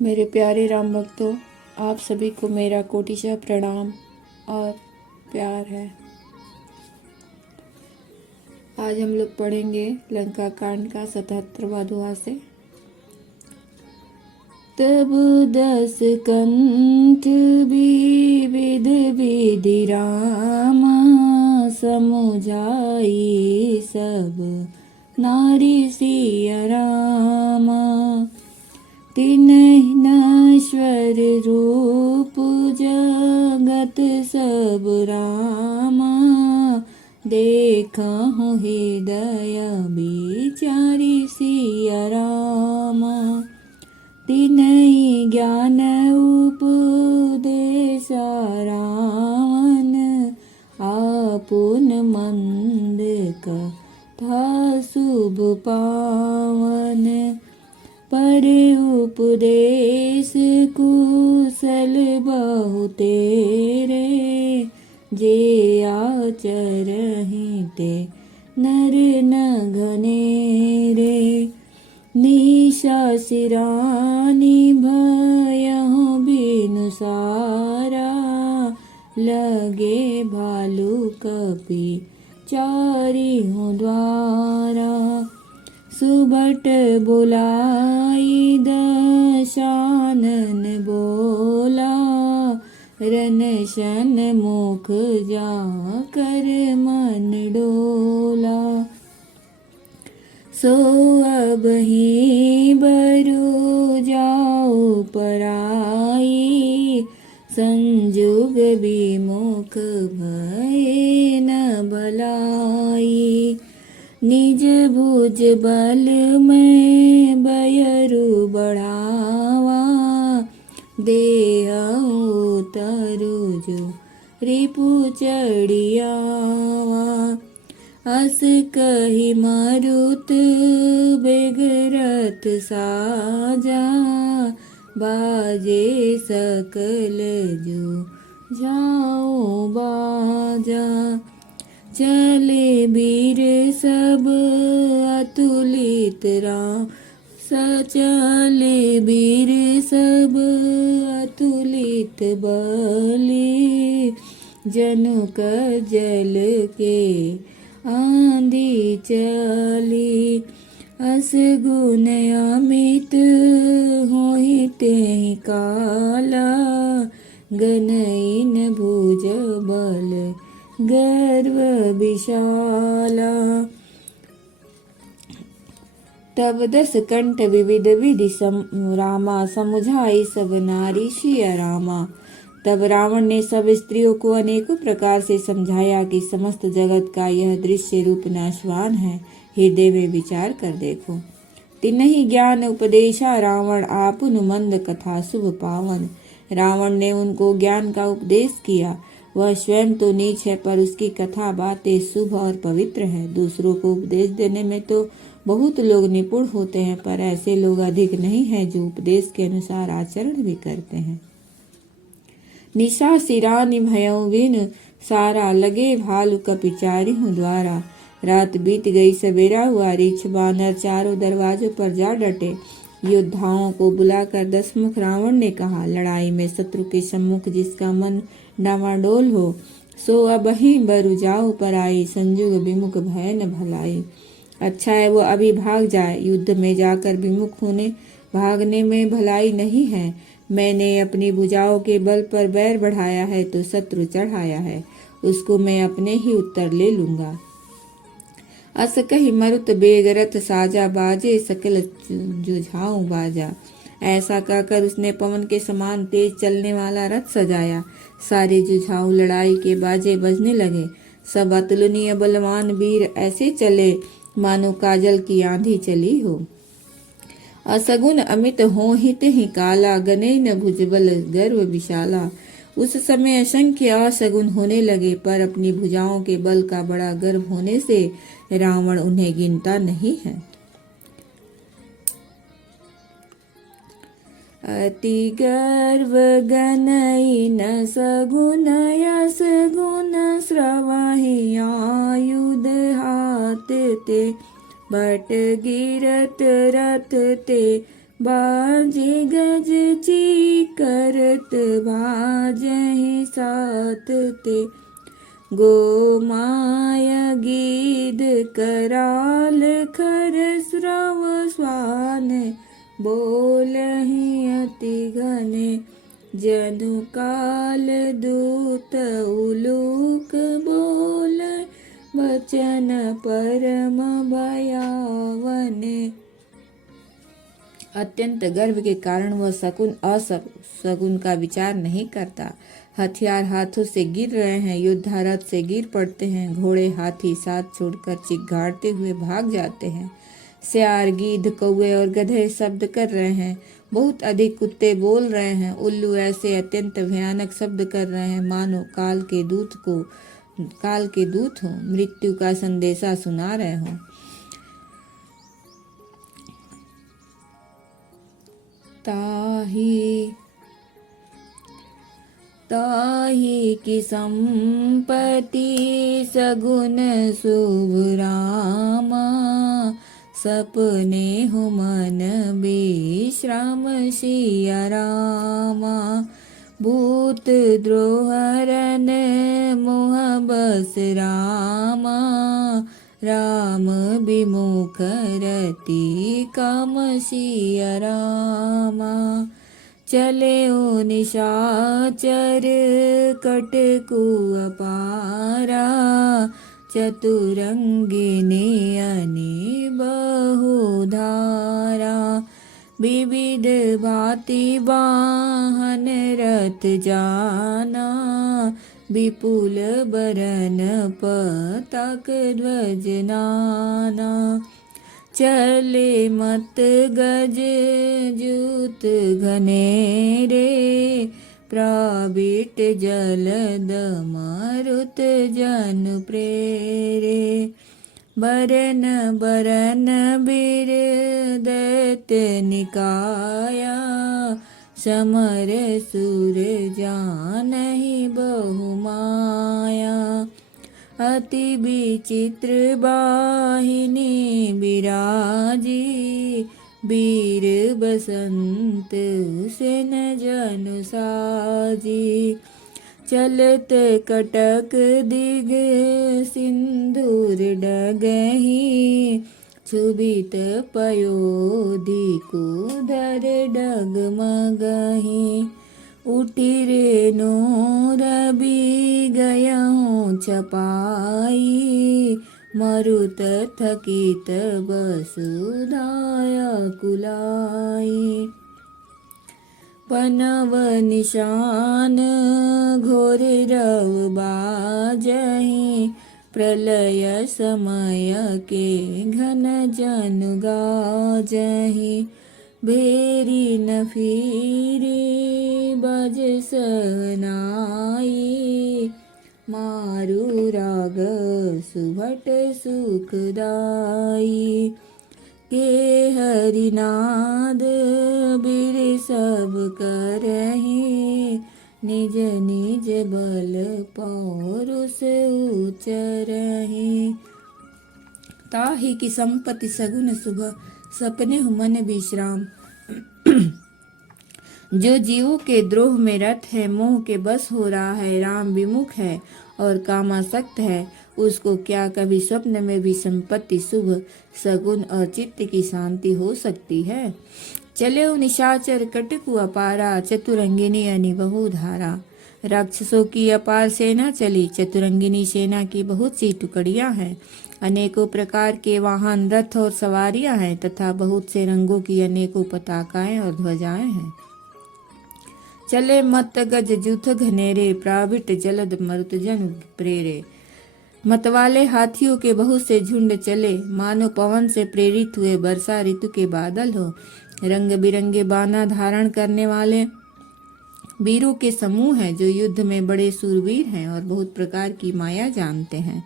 मेरे प्यारे राम भक्तों, आप सभी को मेरा कोटिशः प्रणाम और प्यार है। आज हम लोग पढ़ेंगे लंका कांड का 77वां दुआ से। तब 10 कंठ विविध विधि राम समुझाई सब नारी सिया राम। तिन्हि नश्वर रूप जगत सब रामा। देखहु हृदय विचारी सिया रामा। तिन्हि ज्ञान उपदेश रावण। आपुन मंद कथा शुभ पावन। पर उपदेश कुशल बहु तेरे। जे आचरहि ते नर न घनेरे। निशा सिरानी भयहु बिनु सारा। लगे भालू कपि चारिहु द्वारा। सुबट बुलाई दशानन बोला। रन शन मुख जाकर मन डोला। सो अब ही बरु जाओ पराई। संजुग विमुख भय न भलाई। निज भुज बल में बयरु बढ़ावा। देहु तरु जो रिपु चढ़ियावा। अस कहि मरुत बेगरत साजा। बाजे सकल जो जाओ बाजा। चले वीर सब अतुलित राम। सचले वीर सब अतुलित बली। जनुक जल के आंधी चली। अस गुण अमित होई तेहि काला। गनइन भुज बल गर्व विशाला। तब 10 कंठ विविध विधि रामा समुझाई सब नारी सिया रामा। तब रावण ने सब स्त्रियों को अनेकों प्रकार से समझाया कि समस्त जगत का यह दृश्य रूप नाशवान है। हृदय में विचार कर देखो। तिन्हि ज्ञान उपदेशा रावण। आपुन मंद कथा शुभ पावन। रावण ने उनको ज्ञान का उपदेश किया। वह स्वयं तो नीच है, पर उसकी कथा बातें शुभ और पवित्र है। दूसरों को उपदेश देने में तो बहुत लोग निपुण होते हैं, पर ऐसे लोग अधिक नहीं हैं जो उपदेश के अनुसार आचरण भी करते हैं। निशा सिरानी भयउ बिनु सारा। लगे भालू कपि चारिहु द्वारा। रात बीत गई, सवेरा हुआ। रीछ बानर चारों दरवाजों पर जा डटे। योद्धाओं को बुलाकर 10 मुख रावण ने कहा, लड़ाई में शत्रु के सम्मुख जिसका मन डावाडोल हो, सो अब ही बरु जाओ पराई। संजुग विमुख भय न भलाई। अच्छा है वो अभी भाग जाए। युद्ध में जाकर विमुख होने भागने में भलाई नहीं है। मैंने अपनी भुजाओं के बल पर बैर बढ़ाया है तो शत्रु चढ़ाया है, उसको मैं अपने ही उत्तर ले लूंगा। अस कहि मरुत बेगरत साजा। बाजे सकल जुझाऊ बाजा। ऐसा कहकर उसने पवन के समान तेज चलने वाला रथ सजाया। सारे जुझाऊ लड़ाई के बाजे बजने लगे। सब अतुलनीय बलवान वीर ऐसे चले मानो काजल की आंधी चली हो। असगुन अमित हो हित ही काला। गने न भुजबल गर्व विशाला। उस समय असंख्य असगुन होने लगे, पर अपनी भुजाओं के बल का बड़ा गर्व होने से रावण उन्हें गिनता नहीं है। अति गर्व गनई न सगुन यस गुण श्रवहि आयुध हाथ ते। भट गिरत रथ ते बाजे गज चीकरत भाजहि सात ते, गोमाय गीध कराल खर स्रव स्वान, बोलहि अति घने जनु काल दूत उलूक बोल, वचन परम भयावने। अत्यंत गर्व के कारण वह शकुन अशकुन का विचार नहीं करता। हथियार हाथों से गिर रहे हैं, योद्धा रथ से गिर पड़ते हैं, घोड़े हाथी साथ छोड़कर चिघाड़ते हुए भाग जाते हैं। सियार गीध कौवे और गधे शब्द कर रहे हैं, बहुत अधिक कुत्ते बोल रहे हैं, उल्लू ऐसे अत्यंत भयानक शब्द कर रहे हैं मानो काल के दूत हो, मृत्यु का संदेशा सुना रहे हो। ताही की संपत्ति सगुन शुभ रामा, सपने हो मन विश्राम सिया रामा, भूत द्रोहरन मोह बस रामा, राम विमुख रति काम सिया रामा, चले ओ निशाचर कटकु अपारा, चतुरंगिनी अनि बहुधारा, विविध भांति वाहन रथ जाना, विपुल बरन पताक ध्वज नाना, चले मत गज जूत घनेरे, प्राबिट जलद मारुत जन प्रेरे, बरन बरन बीर दैत्य निकाया, समर सुर जानहि बहुमाया, अति विचित्र बाहिनी विराजी, वीर बसंत सेन जनु साजी, चलत कटक दिग सिंदूर डगहि, क्षुभित पयोधि कुधर डगमगहि, उठी रेणु रवि गयहूँ छपाई, मरुत थकित वसुधाय कुलाई, पनव निशान घोर रव बाजहि, प्रलय समय के घन जनु गाजहि, भेरी न फिरी बज सहनाई, मारु राग सुभट सुखदाई, के हरिनाद बीर सब करहि, निज निज बल पौरुष उचरहि, ताहि की संपत्ति सगुन शुभ, सपने हो मन विश्राम। जो जीवों के द्रोह में रत है, मोह के बस हो रहा है, राम विमुख है और कामासक्त है, उसको क्या कभी स्वप्न में भी संपत्ति शुभ सगुन और चित्त की शांति हो सकती है। चले निशाचर कटकु अपारा, चतुरंगिनी अनि बहुधारा, राक्षसों की अपार सेना चली, चतुरंगिनी सेना की बहुत सी टुकड़ियां हैं, अनेकों प्रकार के वाहन रथ और सवारियां हैं तथा बहुत से रंगों की अनेकों पताकाएं और ध्वजाएं हैं। चले मत गज जूथ घनेरे, प्राविट जलद मरुत जन प्रेरे, मतवाले हाथियों के बहुत से झुंड चले, मानो पवन से प्रेरित हुए वर्षा ऋतु के बादल हो, रंग बिरंगे बाना धारण करने वाले वीरों के समूह हैं, जो युद्ध में बड़े सूरवीर हैं और बहुत प्रकार की माया जानते हैं।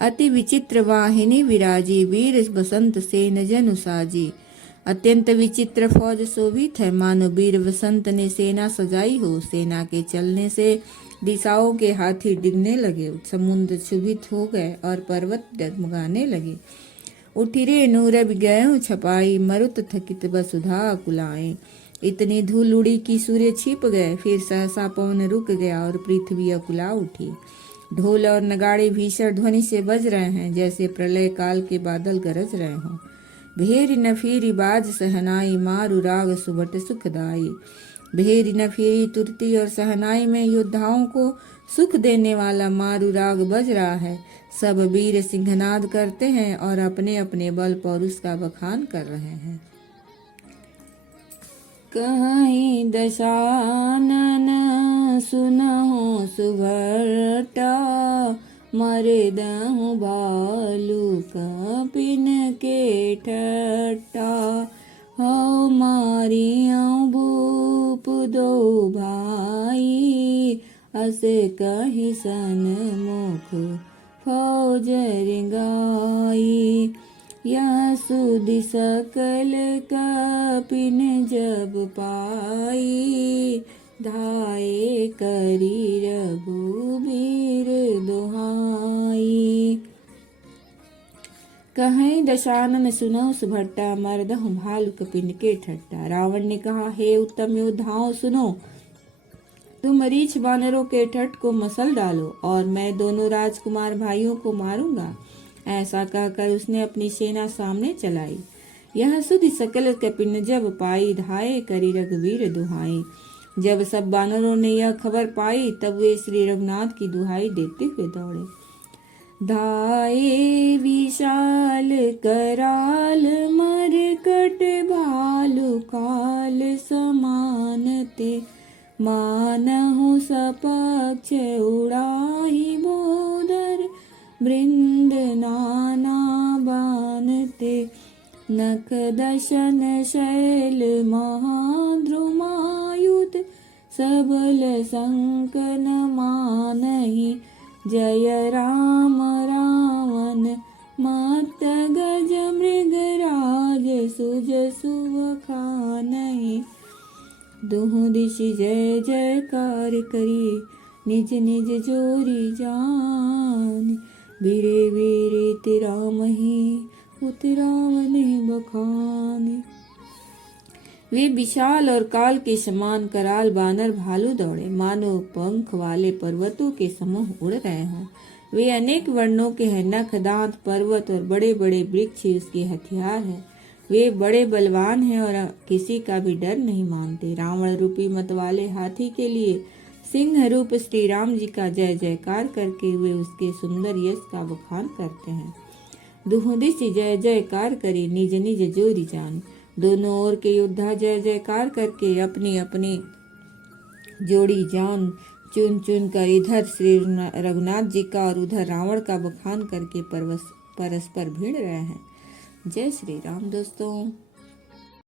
अति विचित्र वाहिनी विराजी, वीर बसंत सेन जनु साजी, अत्यंत विचित्र फौज शोभित है, मानो वीर वसंत ने सेना सजाई हो। सेना के चलने से दिशाओं के हाथी डिगने लगे, समुद्र क्षुभित हो गए और पर्वत डगमगाने लगे। उठी रेणु रवि गयो छपाई, मरुत थकित वसुधा कुलाए। इतनी धूल उड़ी कि सूर्य छिप गए, फिर सहसा पवन रुक गया और पृथ्वी अकुला उठी। ढोल और नगाड़े भीषण ध्वनि से बज रहे हैं, जैसे प्रलय काल के बादल गरज रहे हों। भेरी नफीरी बाज सहनाई, मारु राग सुबट सुखदाई। भेरी नफीरी तुरती और सहनाई में योद्धाओं को सुख देने वाला मारु राग बज रहा है। सब वीर सिंहनाद करते हैं और अपने अपने बल पौरुष का बखान कर रहे हैं। कहीं दशानन सुनहु सुभटा, मरदहु भालू कपिन के ठट्टा। हौ मारियौ भूप दो भाई, अस कहि सन्मुख फौज रिंगाई। यह सुधि सकल कपिन जब पाई, धाये करी रघुबीर दुहाई। कहीं दशानन सुनौ सुभट्टा, मरदहु भालु कपिन के ठट्टा। रावण ने कहा, हे उत्तम योद्धाओं सुनो, तुम रीछ वानरों के ठट को मसल डालो और मैं दोनों राजकुमार भाइयों को मारूंगा। ऐसा कहकर उसने अपनी सेना सामने चलाई। यह सुधि सकल कपिन जब पाई, धाये करी रघुवीर दुहाई। जब सब वानरों ने यह खबर पाई, तब वे श्री रघुनाथ की दुहाई देते हुए दौड़े। धाये विशाल कराल, मरकट भालु काल समानते। मानहु सपक्ष उड़ाही, बोदर वृंद नाना बानते। नख दशन शैल महाद्रुमायुध, सबल संकन मानहि। जय राम रावण मत गज मृगराज, सुजसु बखानहि। दुहु दिशि जय जयकार करी, निज निज जोरी जान। वीरे वीरे तिरामहि, उतरावन बखान। वे विशाल और काल के समान कराल बानर भालू दौड़े, मानो पंख वाले पर्वतों के समूह उड़ रहे हों। वे अनेक वर्णों के हैं, नख दांत पर्वत और बड़े बड़े वृक्ष उसके हथियार हैं। वे बड़े बलवान हैं और किसी का भी डर नहीं मानते। रावण रूपी मत वाले हाथी के लिए सिंह रूप श्री राम जी का जय जयकार करके वे उसके सुंदर यश का बखान करते हैं। दुहु दिशि जय जयकार करी, निज निज जोरी जान। दोनों ओर के योद्धा जय जयकार करके अपनी अपनी जोड़ी जान चुन चुन कर इधर श्री रघुनाथ जी का और उधर रावण का बखान करके परस्पर भिड़ रहे हैं। जय श्री राम दोस्तों।